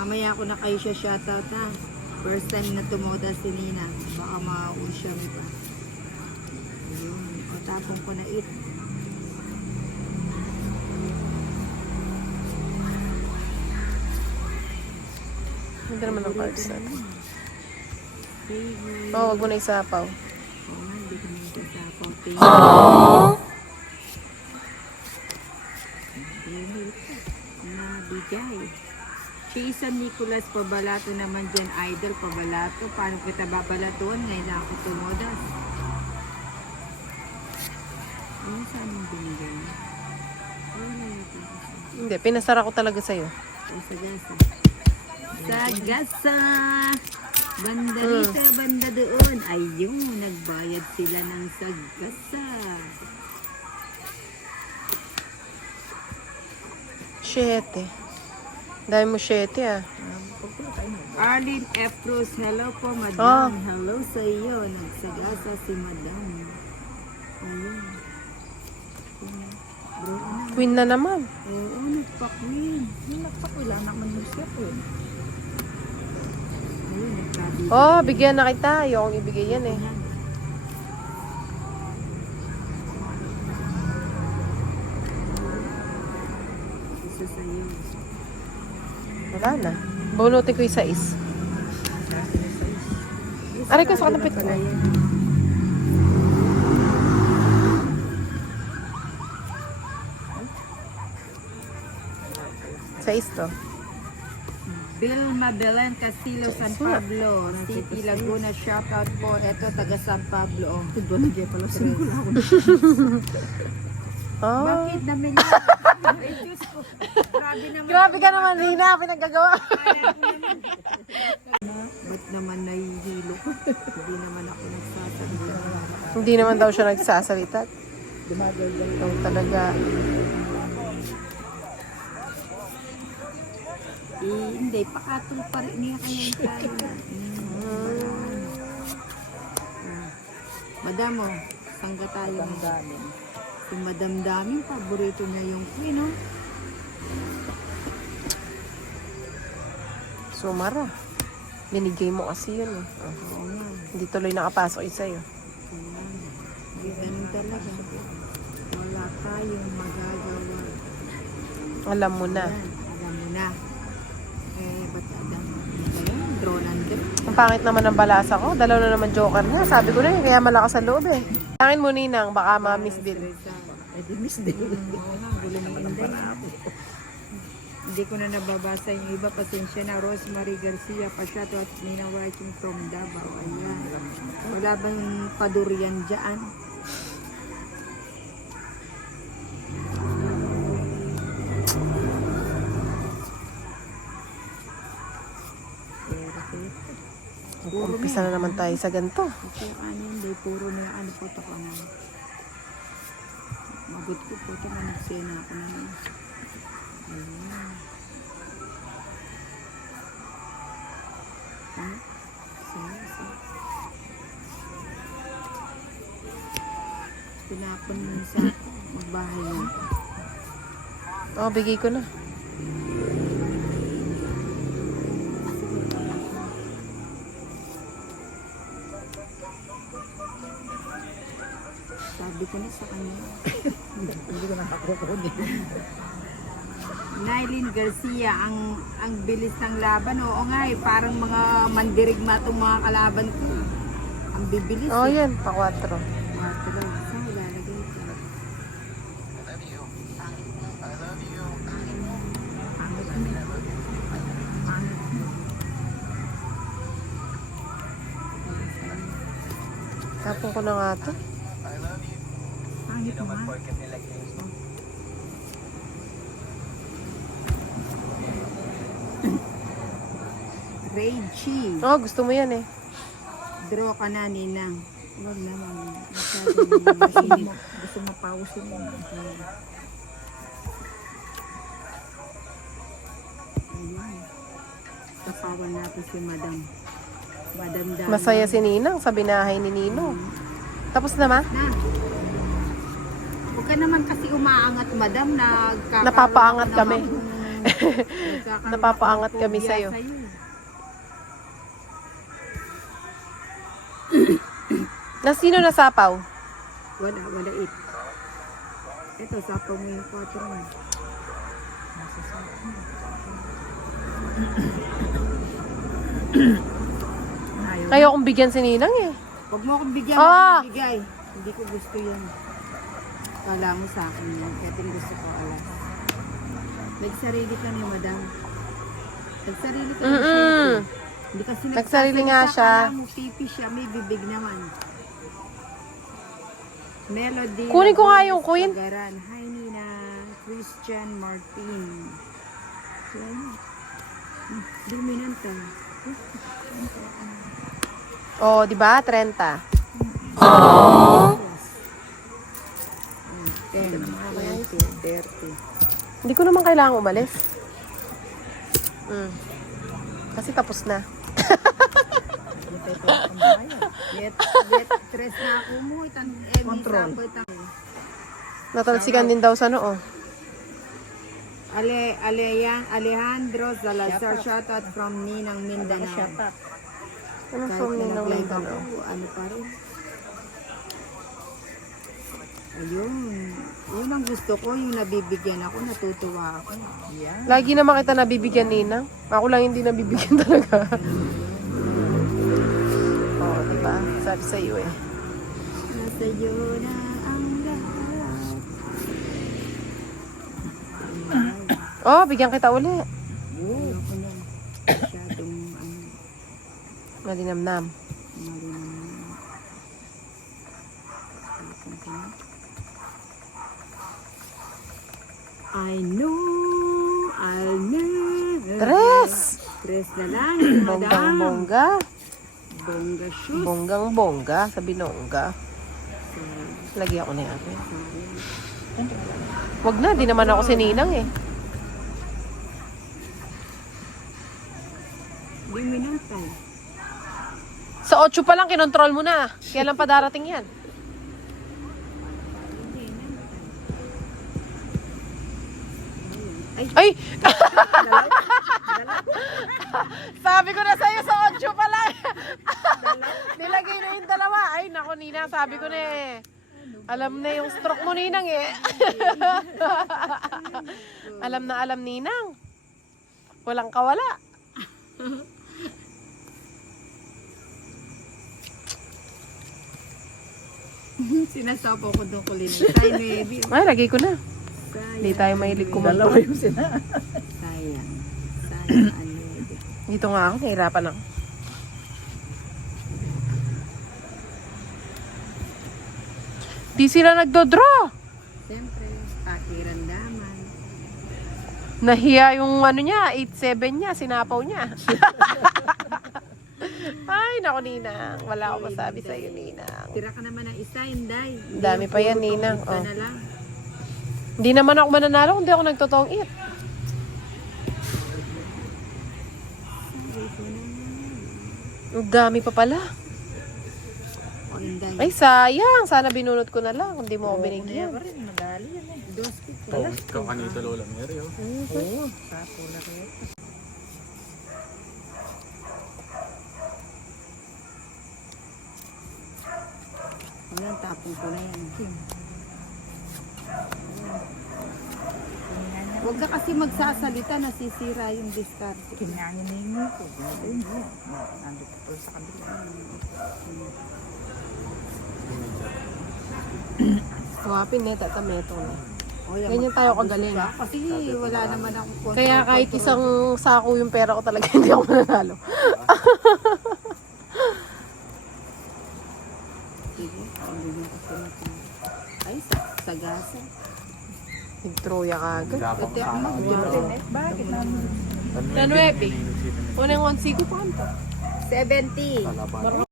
Mamaya ko na kayo siya shoutout na. First time na tumoda si Nina. Baka mauunsya mo pa. Ayun. O tapong ko na it. Hindi naman ang parcel. Baby. Oo, wag mo na isapaw. Oo nga, hindi ko na isasapaw. Thank you. Nabigay. Si San Nicolas Pabalato naman dyan, idol Pabalato. Paano kita babalatuan? Ngayon na ako tumodas. Ano saan yung binigay? Hindi, pinasara ko talaga sa'yo. Ay, sagasa. Sagasa! Banda rito, banda doon. Ayun, nagbayad sila ng sagasa. Shete. Dami mo shete ah. Arlene F. Rose, hello po, madam. Ah. Hello sa iyo. Nagsagasa si madam. Ayun. Bro, ano? Queen na naman. Oo, nagpa-queen. Yung nagpa-queen, wala naman yung siya queen. Ayun, nagkabigay. Oh, bigyan na kita. Ayokong ibigay yan eh. Ayan. Isa sa iyo. Wala na. Bunutin ko yung sais. Aray ko, sa kanapit ko. Pala yan. Sais to. Vilma Belen Castillo, San Pablo, City, Laguna, shoutout po. Ito, taga San Pablo. Oh. Ito, pala single ako. Oh. Bakit namin yan? Ay, Diyos ko. Grabe naman. Grabe ka naman, Lina. Pinagagawa. Ba't naman nahihilo? Hindi naman ako nagsasalita. Hindi naman daw siya nagsasalita. Oh, talaga. Hindi, pakatol pa rin niya kayo tayo. Madam, oh, sangga tayo ngayon. Si Madam Daming, paborito niya yung queen, oh. Sumara. Binigay mo kasi yun eh. Oh. Oo nga. Hindi tuloy nakapasok yun sa'yo. Hindi ganun talaga. Wala tayong magagawa. Alam mo na. Yan, alam mo na. Ba't Adam? Ayun, drone under. Ang pangit naman ng balasa ko. Dalaw na naman joker niya. Sabi ko na yun, kaya malakas sa loob eh. Tangin mo, Ninang. Baka ma-miss din. Eh, di miss din. Oo nga, gulo ng inday. Hindi ko na nababasa yung iba. Pasensya na. Rosemary Garcia, Pasyato at Nina watching from Davao. Ayan. Wala bang padurian dyan? Umpisa na naman tayo sa ganito. Ito ano yun, day puro na yung ano po ito ko na. Magot ko po ito na nagsena ako na yun. Ayan. Ano? Sige. Pinapon mo sa magbahay mo. Oh, bigay ko na. Sabi ko na sa kanya. Hindi ko nakakukunin. Nylene Garcia, ang bilis ng laban. Oo nga eh, parang mga mandirigma itong mga kalaban ko. Ang bibilis Oh, eh. yan. Pa 4. Tuloy. Saan ilalagay ito? Pangit na. Pangit na. Tapon ko na nga ito. Pangit na. Reggie. Oh, gusto mo yan eh. Draw ka na, Ninang. Huwag naman. Masyado mainit. Gusto mapausin mo. Ayan. Tapawan natin si Madam. Madam Dami. Masaya si Ninang sa binahay ni Nino. Tapos na ma? Na. Huwag ka naman kasi umaangat, Madam. Napapaangat kami. Magkakaroon Napapaangat ako ng kami phobia sa'yo. Na sino nasapaw? Wala it. Ito, sapaw mo yung 4 mo. Ayaw. Kayo akong bigyan si Ninang eh. Huwag mo akong bigyan, Ah! huwag mo bigay. Hindi ko gusto yun. Kala mo sa akin yan, kaya gusto ko alas. Nagsarili ka ni madam. Nagsarili ka ni Mm-mm. Hindi kasi Nagsarili nga siya. Kala mo pipi siya, may bibig naman. Melody. Kunin ko nga Lagunes, yung queen. Pagaran. Hi Nina. Christian Martin. Yan. Dominanta. Oh, di ba? 30. 10, 20, 30. Hindi ko naman kailangan umalis. Kasi tapos na. Get stress na ako mo. Control. Natalsikan din daw sa noo. Alejandro Salazar, shoutout from Ninang Mindanao. Shut up. Ano Kahit from na Ninang nag-live Mindanao? ako, ano pa rin. Ayun. Yun ang gusto ko, yung nabibigyan ako, natutuwa ako. Yan. Lagi naman kita nabibigyan, Ninang. Ako lang hindi nabibigyan talaga. Oh, di ba? Sabi sa iyo eh. Nasa iyo na ang lahat. Oh, bigyan kita uli. Ayoko na. Masyadong, Malinamnam. malinang. I know I'll never. Tres! Tres na lang, madam. Bonggang-bongga. Bongga shoes. Bonggang-bongga sa binongga. Lagyan ko na yan. Wag na, di naman ako si Ninang eh. Di minantay. Sa 8 pa lang, kinontrol mo na. Kailan pa darating yan? Ay! Sabi ko na sa'yo, sa 8 pa lang. Nilagay na yung dalawa. Ay, naku, Ninang, sabi ko na eh. Alam na yung stroke mo, Ninang eh. Alam na alam, Ninang. Walang kawala. Sinasapo ko doon ko linis. Ay, maybe. Ay, lagay ko na. Sayang. Hindi tayo mahilig Dalawa kumontrol. yung sina. Sayang. Sayang, maybe. Dito nga ako, nahirapan ako. Di sila nagdodraw. Siyempre, pakiramdaman. Nahiya yung ano niya, 8-7 niya, sinapaw niya. Ay, naku, Ninang. Wala akong masabi sa'yo, Ninang. Tira ka naman ng isa, Inday. Ang dami pa yan, Ninang. Ito Oh. na lang. Hindi naman ako mananalo kung di ako nagtotoong it. Ang dami pa pala. O, Inday. Ay, sayang. Sana binunot ko na lang kung di mo ako binigyan. Rin, madali yan eh. Dos pito. Pawis ka kanito, Lola Mary, oh. Oo, sapo na rin. Ayan, tapon ko na yan. Huwag ka kasi magsasalita, nasisira yung discard. Kinanginin ko. Ayun, yun. Nandito po sa kabila. Suwapin na, tatameto na. O, yan, Ganyan tayo kagaling. ka. Kasi wala naman akong control. Kaya kahit isang sako yung pera ko talaga, hindi ako mananalo. Sige, bigyan ko sila ng- Ay, sagasa. Nagtruya ka agad. Gabang Ito, sana. Bakit naman? Kanuepe. Unang 11 ko pa. 70. Talaban.